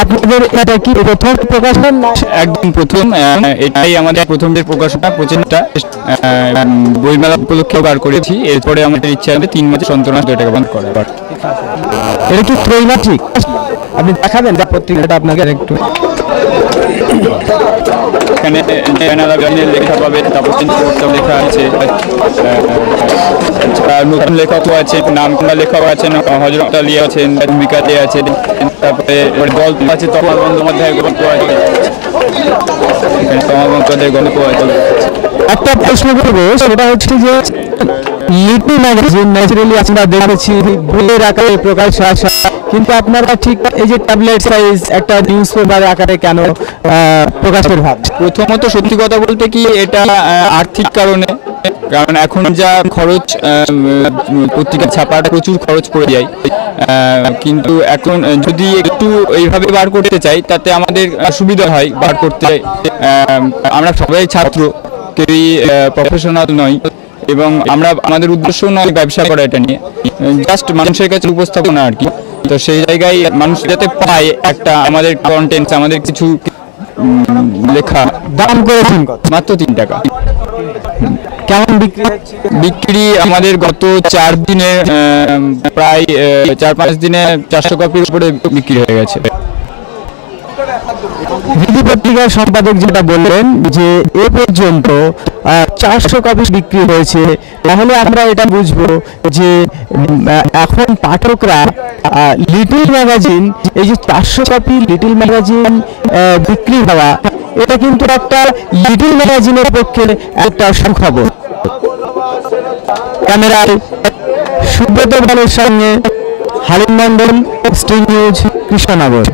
আপনাদের এটা কি প্রথম প্রকাশন? একদম প্রথম, এটাই আমাদের প্রথম যে প্রকাশনা প্রচেষ্টা। বইমেলা উপলক্ষে বার করেছি। এরপরে আমাদের ইচ্ছা হবে 3 মাসে সন্তরণ এটাকে বন্ধ করা। এটা কি ত্রৈমাসিক? আপনি দেখাবেন পত্রিকাটা আপনাকে একটু। এখানে লেখা পাবেন, তারপর লেখা আছে, নতুন লেখকও আছে, নাম করা লেখক আছেন, হযরত আলী আছেন, ভূমিকা দিয়ে আছে, তারপরে গল্প আছে, তমাল বন্দ্যোপাধ্যায়ের গল্প আছে, এখানে তমাল বন্দ্যোপাধ্যায়ের গল্প আছে। একটা প্রশ্ন করবো, সেটা হচ্ছে যে লিটল ম্যাগাজিন ন্যাচারালি আমরা দেখেছি বইয়ের আকারে প্রকাশ আসা, কিন্তু আপনারা ঠিক এই যে ট্যাবলেট সাইজ একটা নিউজ পেপার আকারে কেন প্রকাশের ভাব? প্রথমত সত্যি কথা বলতে কি, এটা আর্থিক কারণে। কারণ এখন যা খরচ, পত্রিকা ছাপাটা প্রচুর খরচ পড়ে যায়। কিন্তু এখন যদি একটু এইভাবে বার করতে চাই, তাতে আমাদের সুবিধা হয় বার করতে। আমরা সবাই ছাত্র, কেউই প্রফেশনাল নয়, এবং আমরা আমাদের উদ্দেশ্য নয় ব্যবসা করা, এটা নিয়ে জাস্ট মানুষের কাছে উপস্থাপনা আর কি। তো সেই জায়গায় মানুষ যাতে পায় একটা আমাদের কন্টেন্ট, আমাদের কিছু লেখা। দাম করেছেন মাত্র 3 টাকা। কেমন বিক্রি? বিক্রি আমাদের গত 4 দিনে প্রায় 4-5 দিনে 400 কপির উপরে বিক্রি হয়ে গেছে। বিধি পত্রিকার সম্পাদক যেটা বললেন যে এ পর্যন্ত 400 কপি বিক্রি হয়েছে, তাহলে আমরা এটা বুঝবো যে এখন পাঠকরা লিটল ম্যাগাজিন, এই যে 400 কপি লিটল ম্যাগাজিন বিক্রি হওয়া, এটা কিন্তু একটা লিটল ম্যাগাজিনের পক্ষে একটা সুখবর। ক্যামেরায় সুব্রত ভালের সঙ্গে হালিম মন্ডল, স্টিল নিউজ, কৃষ্ণনগর।